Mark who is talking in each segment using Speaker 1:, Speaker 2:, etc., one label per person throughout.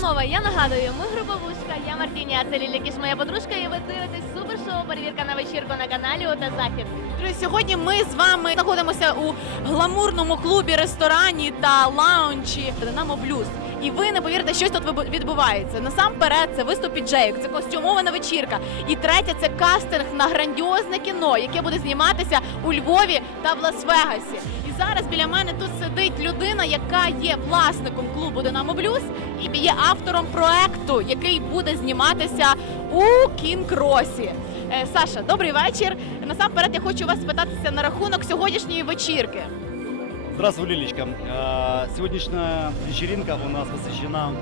Speaker 1: Панове, я нагадую, ми група Вушка, я Мартіні, а це Лілі Кіш, моя подружка, і ви дивитесь супершоу Перевірка на вечірку на каналі ОТ Захід.
Speaker 2: Друзі, сьогодні ми з вами знаходимося у гламурному клубі, ресторані та лаунчі Динамо Блюз. І ви не повірите, щось тут відбувається. Насамперед, це виступ піджейок, це костюмована вечірка. І третє це кастинг на грандіозне кіно, яке буде зніматися у Львові та в Лас-Вегасі. Зараз біля мене тут сидить людина, яка є власником клубу Динамо Блюз і є автором проекту, який буде зніматися у Кінг-Кросі. Е, Саша, добрий вечір. Насамперед я хочу вас спитатися на рахунок сьогоднішньої вечірки.
Speaker 3: Здравствуй, Лилечка. А, Сегодняшняя вечеринка у нас посвящена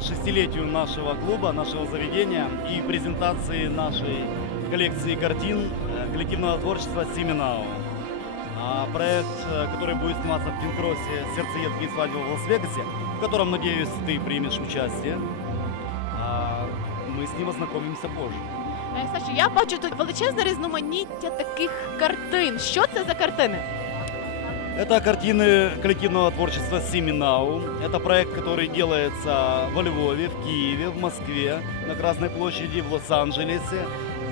Speaker 3: шестилетию нашего клуба, нашего заведения и презентации нашей коллекции картин э, коллективного творчества Симинау А Проект, э, который будет сниматься в Кинкроссе «Сердцеедки и свадьба в Лас-Вегасе», в котором, надеюсь, ты примешь участие. А, Мы с ним ознакомимся позже.
Speaker 2: Е, Саша, я бачу тут величезне різноманіття таких картин. Що це за картини?
Speaker 3: Это картины коллективного творчества Симинау. Это проект, который делается во Львове, в Киеве, в Москве, на Красной площади, в Лос-Анджелесе.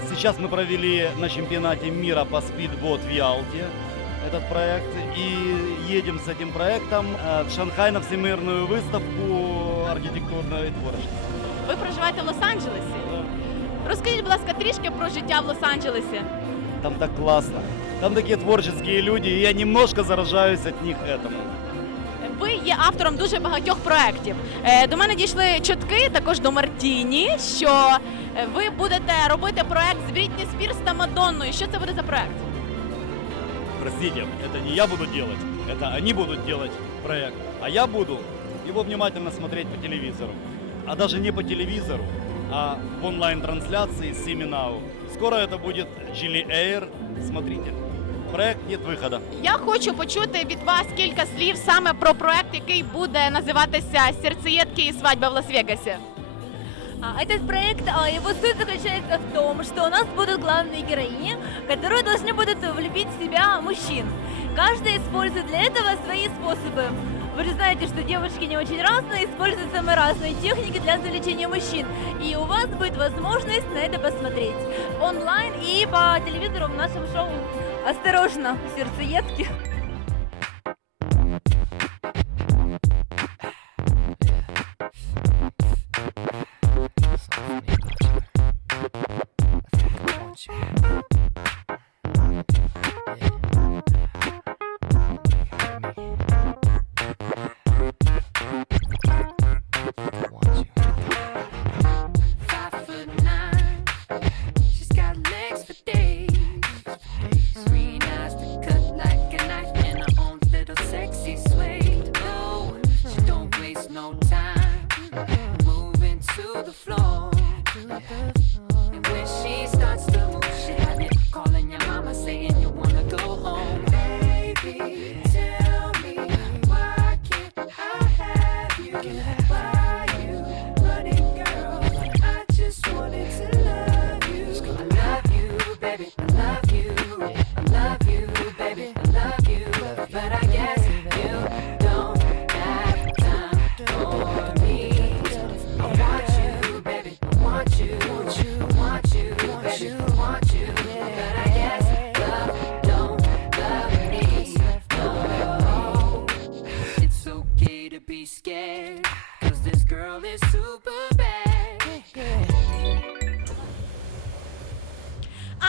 Speaker 3: Сейчас мы провели на чемпионате мира по спидбот в Ялте этот проект. И едем с этим проектом э, в Шанхай на всемирную выставку архитектурного творчества.
Speaker 2: Ви проживаєте в Лос-Анджелесі. Розкажіть, будь ласка, трішки про життя в Лос-Анджелесі.
Speaker 3: Там так классно. Там такие творческие люди, и я немножко заражаюсь от них этому.
Speaker 2: Ви є автором дуже багатьох проєктів. Е, До мене дійшли чутки, також до Мартіні, що е, ви будете робити проект з Брітні Спірс та Мадонною. Що це буде за проект?
Speaker 3: Простите, это не я буду делать, это они будут делать проект, а я буду его внимательно смотреть по телевизору. А даже не по телевизору, а в онлайн-трансляции с Семенау. Скоро это будет Chili Air. Смотрите. Проект нет выхода.
Speaker 2: Я хочу почути від вас кілька слів саме про проект, який буде називатися Серцеєдки і свадьба в Лас-Вегасе.
Speaker 1: А, Этот проект, а, его суть заключается в том, что у нас будут главные героини, которые должны будут влюбить в себя мужчин. Каждая использует для этого свои способы. Вы же знаете, что девушки не очень разные, используют самые разные техники для завлечения мужчин. И у вас будет возможность на это посмотреть онлайн и по телевизору в нашем шоу. Осторожно, сердцеедки.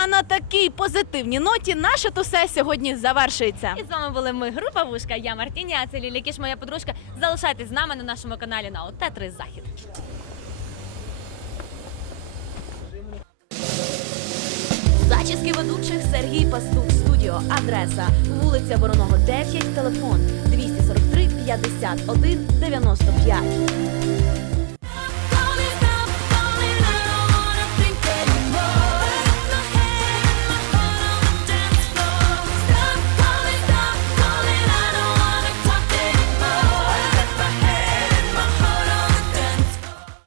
Speaker 2: А на такій позитивній ноті наше тусе сьогодні завершується.
Speaker 1: І з вами були ми, група Вушка, я Мартіні, а це Лілі Кіш, моя подружка. Залишайтесь з нами на нашому каналі на ОТ3 Захід.
Speaker 4: Зачіски ведучих Сергій Пастух Студіо. Адреса вулиця Вороного 9, телефон 243 51 95.